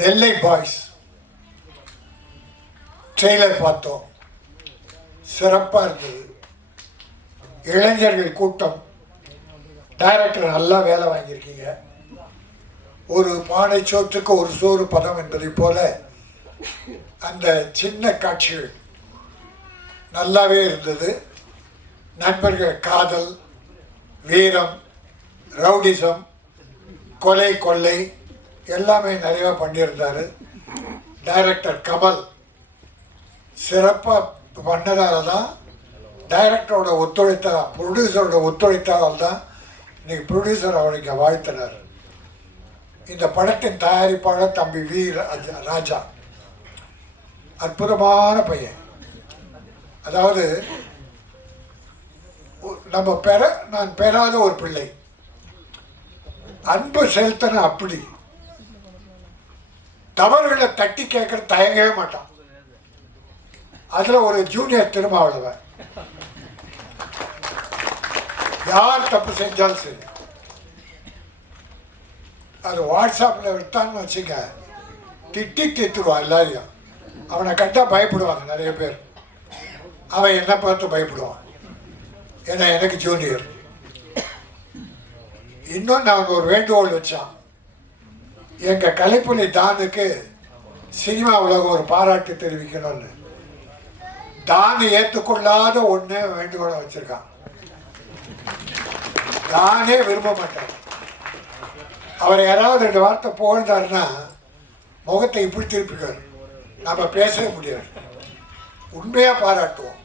நெல்லை boys trailer பார்த்தோம், சிறப்பாக இருந்தது. இளைஞர்கள் கூட்டம். டைரக்டர் நல்லா வேலை வாங்கியிருக்கீங்க. ஒரு பானை சோற்றுக்கு ஒரு சோறு பதம் என்பதை போல அந்த சின்ன காட்சிகள் நல்லாவே இருந்தது. நண்பர்கள் காதல், வீரம், ரவுடிசம், கொலை கொள்ளை எல்லாமே நிறையா பண்ணியிருந்தார். டைரக்டர் கமல் சிறப்பாக பண்ணதால தான், டைரக்டரோட ஒத்துழைத்தால், ப்ரொடியூசரோட ஒத்துழைத்தால் தான் இன்னைக்கு ப்ரொடியூசர் அவருக்கு வாழ்த்தினார். இந்த படத்தின் தயாரிப்பாளர் தம்பி வி ராஜா அற்புதமான பையன். அதாவது நம்ம நான் பெறாத ஒரு பிள்ளை, அன்பு செலுத்தின அப்படி தவறுகளை தட்டி கேட்கற தயங்கவே மாட்டான். அதுல ஒரு ஜூனியர் திருமாவளவன் யார் தப்பு செஞ்சாலும் சரி, அது வாட்ஸ்அப்பில் விட்டான்னு வச்சுக்க, திட்டி தீத்துருவான் எல்லாரையும். அவனை கண்டா பயப்படுவாங்க நிறைய பேர். அவன் என்ன பார்த்து பயப்படுவான், ஏன்னா எனக்கு ஜூனியர். இன்னும் நான் ஒரு வேண்டுகோள் வச்சான், எங்கள் கலைப்புலி தானுக்கு சினிமா உலகம் ஒரு பாராட்டு தெரிவிக்கணும்னு. தானு ஏற்றுக்கொள்ளாத ஒன்று வேண்டுகோளை வச்சிருக்கான். தானே விரும்ப மாட்டேன். அவர் யாராவது 2 வார்த்தை புகழ்ந்தாருன்னா முகத்தை இப்படி திருப்பிக்காரு, நம்ம பேசவே முடியாது. உண்மையாக பாராட்டுவோம்.